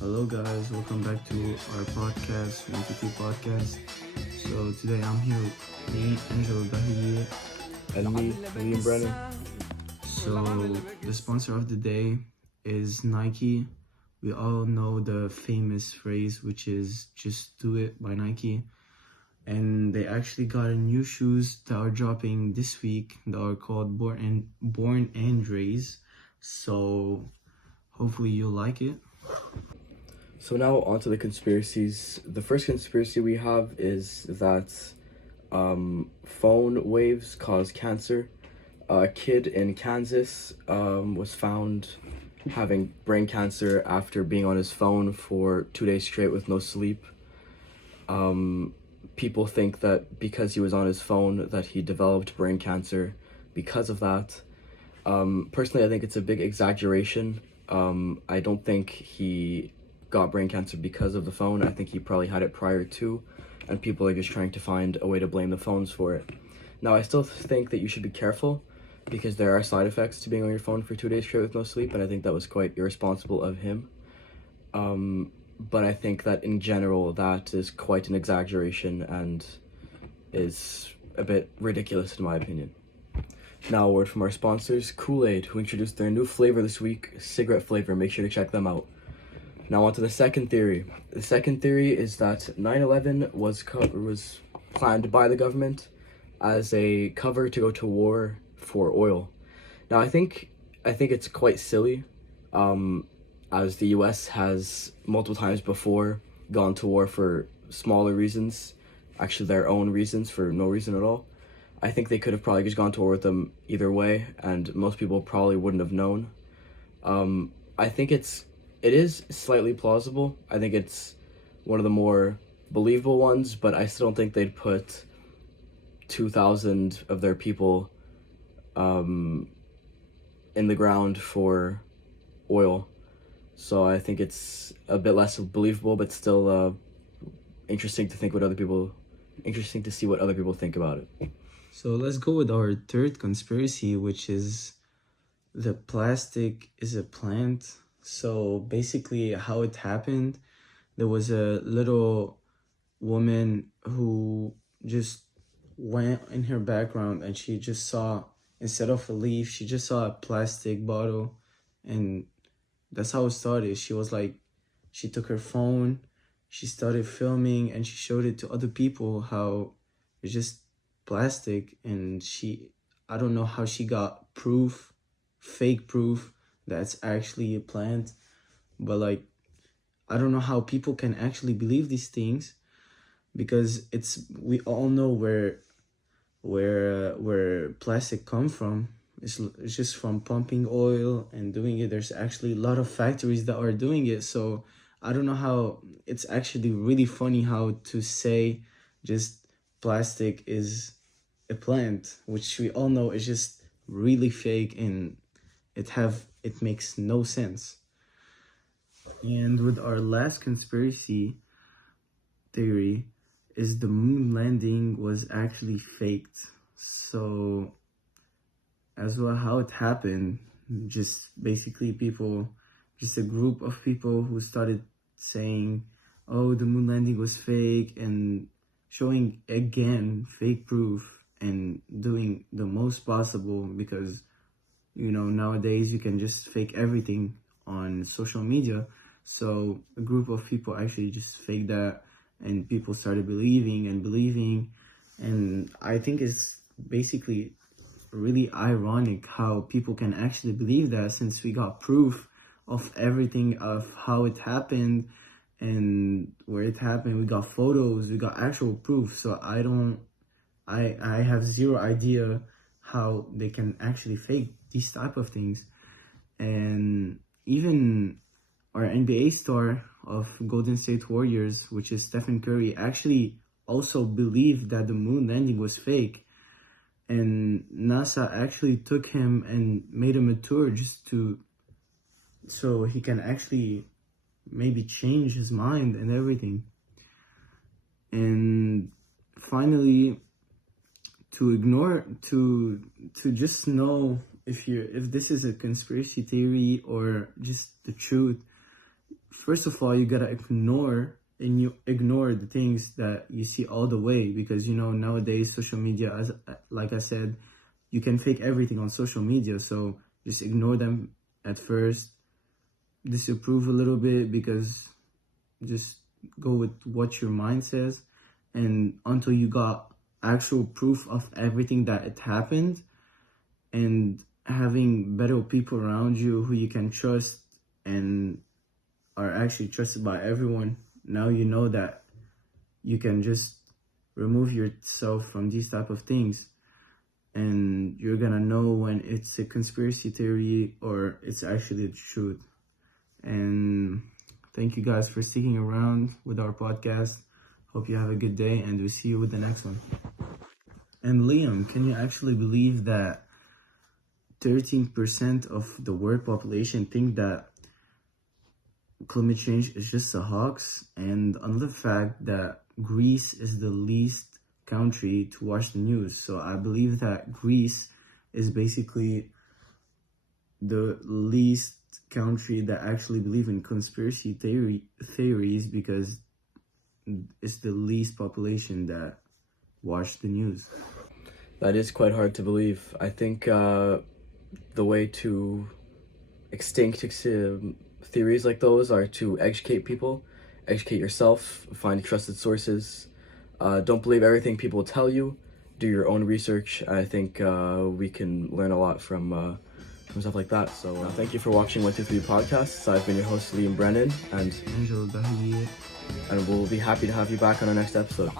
Hello, guys. Welcome back to our podcast, 122 Podcast. So, today I'm here with me, Angelo Dahiye. And me, Liam Brennan. So, the sponsor of the day is Nike. We all know the famous phrase, which is just do it by Nike. And they actually got new shoes that are dropping this week that are called Born and Raise. So, hopefully, you'll like it. So now on to the conspiracies. The first conspiracy we have is that phone waves cause cancer. A kid in Kansas was found having brain cancer after being on his phone for 2 days straight with no sleep. People think that because he was on his phone that he developed brain cancer because of that. Personally, I think it's a big exaggeration. I don't think he got brain cancer because of the phone. I think he probably had it prior to, and people are just trying to find a way to blame the phones for it. Now, I still think that you should be careful because there are side effects to being on your phone for 2 days straight with no sleep, and I think that was quite irresponsible of him. But I think that in general, that is quite an exaggeration and is a bit ridiculous in my opinion. Now, a word from our sponsors, Kool-Aid, who introduced their new flavor this week, cigarette flavor. Make sure to check them out. Now on to the second theory. The second theory is that 9/11 was planned by the government as a cover to go to war for oil. Now I think it's quite silly, as the U.S. has multiple times before gone to war for smaller reasons, actually their own reasons for no reason at all. I think they could have probably just gone to war with them either way, and most people probably wouldn't have known. I think it is slightly plausible. I think it's one of the more believable ones, but I still don't think they'd put 2,000 of their people in the ground for oil. So I think it's a bit less believable, but still interesting to see what other people think about it. So let's go with our third conspiracy, which is the plastic is a plant. So basically how it happened, there was a little woman who just went in her background and she just saw, instead of a leaf, she just saw a plastic bottle, and that's how it started. She took her phone, she started filming, and she showed it to other people how it's just plastic. And I don't know how she got fake proof that's actually a plant, but I don't know how people can actually believe these things, because we all know where plastic come from. It's just from pumping oil and doing it. There's actually a lot of factories that are doing it. So I don't know how. It's actually really funny how to say just plastic is a plant, which we all know is just really fake, and it makes no sense. And with our last conspiracy theory is the moon landing was actually faked. So as well, how it happened, just basically just a group of people who started saying, oh, the moon landing was fake, and showing again fake proof and doing the most possible, because nowadays you can just fake everything on social media. So a group of people actually just faked that, and people started believing. And I think it's basically really ironic how people can actually believe that, since we got proof of everything, of how it happened and where it happened. We got photos, we got actual proof. So I have zero idea how they can actually fake these type of things. And even our NBA star of Golden State Warriors, which is Stephen Curry, actually also believed that the moon landing was fake. And NASA actually took him and made him a tour so he can actually maybe change his mind and everything. And finally, to just know if this is a conspiracy theory or just the truth, first of all, you gotta ignore the things that you see all the way, because nowadays social media, as like I said, you can fake everything on social media. So just ignore them at first, disapprove a little bit, because just go with what your mind says, and until you got actual proof of everything that it happened, and having better people around you who you can trust and are actually trusted by everyone. Now you know that you can just remove yourself from these type of things, and you're gonna know when it's a conspiracy theory or it's actually the truth. And thank you guys for sticking around with our podcast. Hope you have a good day, and we'll see you with the next one. And Liam, can you actually believe that 13% of the world population think that climate change is just a hoax? And another fact, that Greece is the least country to watch the news. So I believe that Greece is basically the least country that actually believe in conspiracy theories, because it's the least population that watch the news. That is quite hard to believe. I think the way to extinct theories like those are to educate people, educate yourself, find trusted sources. Don't believe everything people tell you. Do your own research. I think we can learn a lot from stuff like that. So thank you for watching 123 Podcasts. I've been your host, Liam Brennan, and Angel Dahir. we'll be happy to have you back on our next episode.